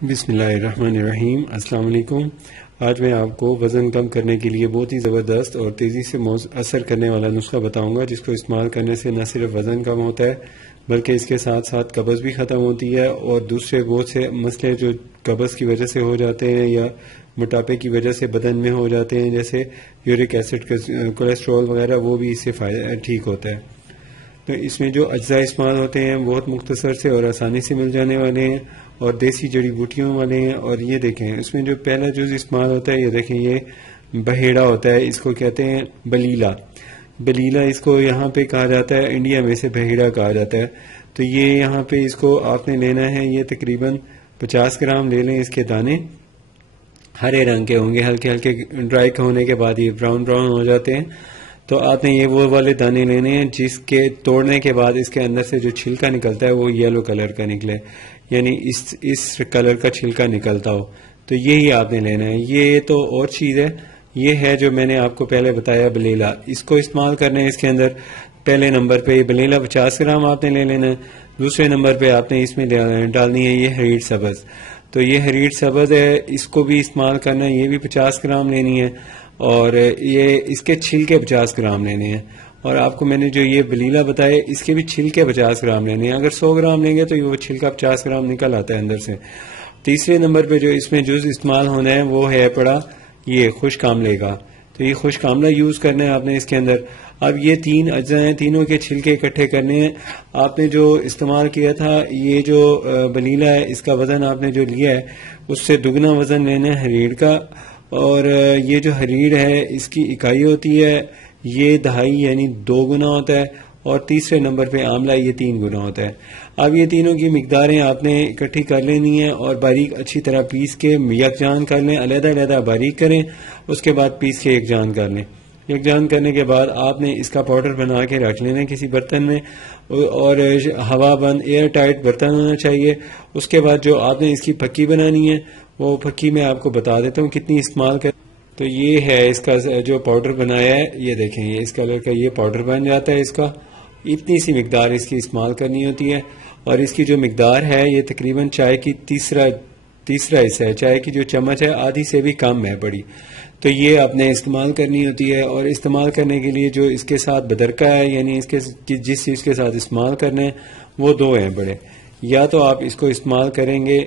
بسم اللہ الرحمن الرحیم۔ السلام علیکم۔ آج میں آپ کو وزن کم کرنے کے لیے بہت ہی زبردست اور تیزی سے اثر کرنے والا نسخہ بتاؤں گا، جس کو استعمال کرنے سے نہ صرف وزن کم ہوتا ہے بلکہ اس کے ساتھ ساتھ قبض بھی ختم ہوتی ہے، اور دوسرے بہت سے مسئلے جو قبض کی وجہ سے ہو جاتے ہیں یا موٹاپے کی وجہ سے بدن میں ہو جاتے ہیں، جیسے یورک ایسڈ، کولیسٹرول وغیرہ، وہ بھی اس سے ٹھیک ہوتا ہے۔ تو اس میں جو اجزاء استعمال ہوتے ہیں بہت مختصر سے اور آسانی سے مل جانے والے ہیں اور دیسی جڑی بوٹیوں والے ہیں۔ اور یہ دیکھیں، اس میں جو پہلا جز استعمال ہوتا ہے، یہ دیکھیں، یہ بہیڑا ہوتا ہے، اس کو کہتے ہیں بلیلا۔ بلیلا اس کو یہاں پہ کہا جاتا ہے، انڈیا میں سے بہیڑا کہا جاتا ہے۔ تو یہ یہاں پہ اس کو آپ نے لینا ہے، یہ تقریباً 50 گرام لے لیں۔ اس کے دانے ہرے رنگ کے ہوں گے، ہلکے ہلکے ڈرائی ہونے کے بعد یہ براؤن براؤن ہو جاتے ہیں۔ تو آپ نے یہ وہ والے دانے لینے ہیں جس کے توڑنے کے بعد اس کے اندر سے جو چھلکا نکلتا ہے وہ یلو کلر کا نکلے، یعنی اس کلر کا چھلکا نکلتا ہو، تو یہی آپ نے لینا ہے۔ یہ تو اور چیز ہے، یہ ہے جو میں نے آپ کو پہلے بتایا، بلیلا۔ اس کو استعمال کرنا ہے۔ اس کے اندر پہلے نمبر پہ یہ بلیلا 50 گرام آپ نے لے لینا ہے۔ دوسرے نمبر پہ آپ نے اس میں ڈالنی ہے یہ حریر سبز۔ تو یہ حریر سبز ہے، اس کو بھی استعمال کرنا ہے، یہ بھی 50 گرام لینی ہے، اور یہ اس کے چھلکے 50 گرام لینے ہیں۔ اور آپ کو میں نے جو یہ بلیلا بتایا، اس کے بھی چھلکے 50 گرام لینے ہیں۔ اگر 100 گرام لیں گے تو وہ چھلکا 50 گرام نکل آتا ہے اندر سے۔ تیسرے نمبر پہ جو اس میں جز استعمال ہونا ہے وہ ہے پڑا یہ خشک آملے کا۔ تو یہ خشک آملہ یوز کرنا ہے آپ نے اس کے اندر۔ اب یہ 3 اجزاء ہیں، تینوں کے چھلکے اکٹھے کرنے ہیں۔ آپ نے جو استعمال کیا تھا، یہ جو بلیلا ہے، اس کا وزن آپ نے جو لیا ہے اس سے دگنا وزن لینا ہے حریر کا۔ اور یہ جو حریر ہے اس کی اکائی ہوتی ہے، یہ دہائی یعنی 2 گنا ہوتا ہے، اور تیسرے نمبر پہ آملہ یہ 3 گنا ہوتا ہے۔ اب یہ تینوں کی مقداریں آپ نے اکٹھی کر لینی ہیں اور باریک اچھی طرح پیس کے یکجان کر لیں، علیحدہ علیحدہ باریک کریں، اس کے بعد پیس کے یکجان کر لیں۔ یکجان کرنے کے بعد آپ نے اس کا پاؤڈر بنا کے رکھ لینا کسی برتن میں، اور ہوا بند ایئر ٹائٹ برتن ہونا چاہیے۔ اس کے بعد جو آپ نے اس کی پھکی بنانی ہے، وہ پھکی میں آپ کو بتا دیتا ہوں کتنی استعمال کر۔ تو یہ ہے اس کا جو پاؤڈر بنایا ہے، یہ دیکھیں، یہ اس کلر کا یہ پاؤڈر بن جاتا ہے۔ اس کا اتنی سی مقدار اس کی استعمال کرنی ہوتی ہے، اور اس کی جو مقدار ہے یہ تقریباً چائے کی تیسرا حصہ ہے، چائے کی جو چمچ ہے آدھی سے بھی کم ہے بڑی۔ تو یہ آپ نے استعمال کرنی ہوتی ہے، اور استعمال کرنے کے لیے جو اس کے ساتھ بدرکا ہے، یعنی جس چیز کے ساتھ استعمال کرنے ہیں وہ 2 ہیں بڑے۔ یا تو آپ اس کو استعمال کریں گے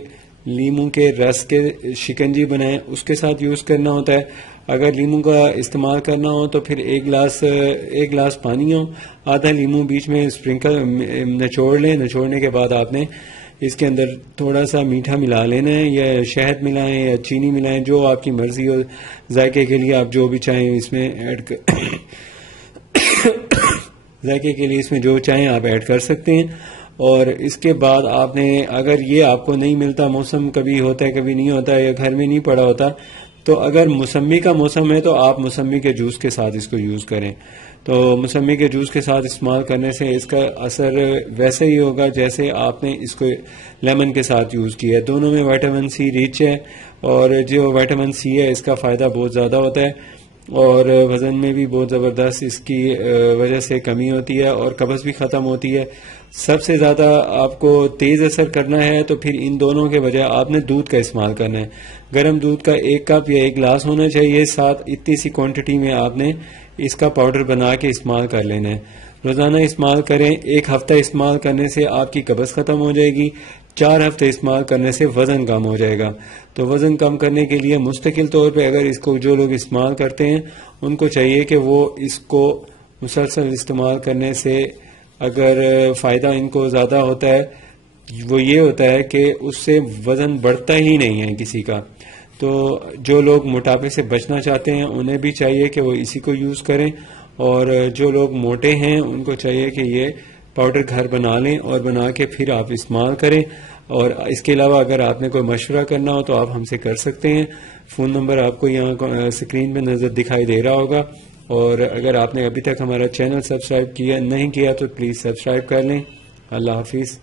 لیموں کے رس کے شکنجی بنائیں، اس کے ساتھ یوز کرنا ہوتا ہے۔ اگر لیموں کا استعمال کرنا ہو تو پھر ایک گلاس پانی ہو، آدھا لیموں بیچ میں سپرنکل نچوڑ لیں۔ نچوڑنے کے بعد آپ نے اس کے اندر تھوڑا سا میٹھا ملا لینا ہے، یا شہد ملائیں یا چینی ملائیں، جو آپ کی مرضی ہو، ذائقے کے لیے آپ جو بھی چاہیں اس میں ذائقے کے لیے اس میں جو چاہیں آپ ایڈ کر سکتے ہیں۔ اور اس کے بعد آپ نے، اگر یہ آپ کو نہیں ملتا، موسم کبھی ہوتا ہے کبھی نہیں ہوتا، یا گھر میں نہیں پڑا ہوتا، تو اگر موسمی کا موسم ہے تو آپ موسمی کے جوس کے ساتھ اس کو یوز کریں۔ تو موسمی کے جوس کے ساتھ استعمال کرنے سے اس کا اثر ویسے ہی ہوگا جیسے آپ نے اس کو لیمن کے ساتھ یوز کیا ہے۔ دونوں میں وائٹامن سی ریچ ہے، اور جو وائٹامن سی ہے اس کا فائدہ بہت زیادہ ہوتا ہے، اور وزن میں بھی بہت زبردست اس کی وجہ سے کمی ہوتی ہے، اور قبض بھی ختم ہوتی ہے۔ سب سے زیادہ آپ کو تیز اثر کرنا ہے تو پھر ان دونوں کے بجائے آپ نے دودھ کا استعمال کرنا ہے۔ گرم دودھ کا 1 کپ یا 1 گلاس ہونا چاہیے، ساتھ اتنی سی کوانٹٹی میں آپ نے اس کا پاؤڈر بنا کے استعمال کر لینا ہے۔ روزانہ استعمال کریں، 1 ہفتہ استعمال کرنے سے آپ کی قبض ختم ہو جائے گی، 4 ہفتے استعمال کرنے سے وزن کم ہو جائے گا۔ تو وزن کم کرنے کے لیے مستقل طور پہ اگر اس کو جو لوگ استعمال کرتے ہیں ان کو چاہیے کہ وہ اس کو مسلسل استعمال کرنے سے اگر فائدہ ان کو زیادہ ہوتا ہے، وہ یہ ہوتا ہے کہ اس سے وزن بڑھتا ہی نہیں ہے کسی کا۔ تو جو لوگ موٹاپے سے بچنا چاہتے ہیں انہیں بھی چاہیے کہ وہ اسی کو یوز کریں، اور جو لوگ موٹے ہیں ان کو چاہیے کہ یہ پاؤڈر گھر بنا لیں اور بنا کے پھر آپ استعمال کریں۔ اور اس کے علاوہ اگر آپ نے کوئی مشورہ کرنا ہو تو آپ ہم سے کر سکتے ہیں۔ فون نمبر آپ کو یہاں اسکرین پہ نظر دکھائی دے رہا ہوگا، اور اگر آپ نے ابھی تک ہمارا چینل سبسکرائب نہیں کیا تو پلیز سبسکرائب کر لیں۔ اللہ حافظ۔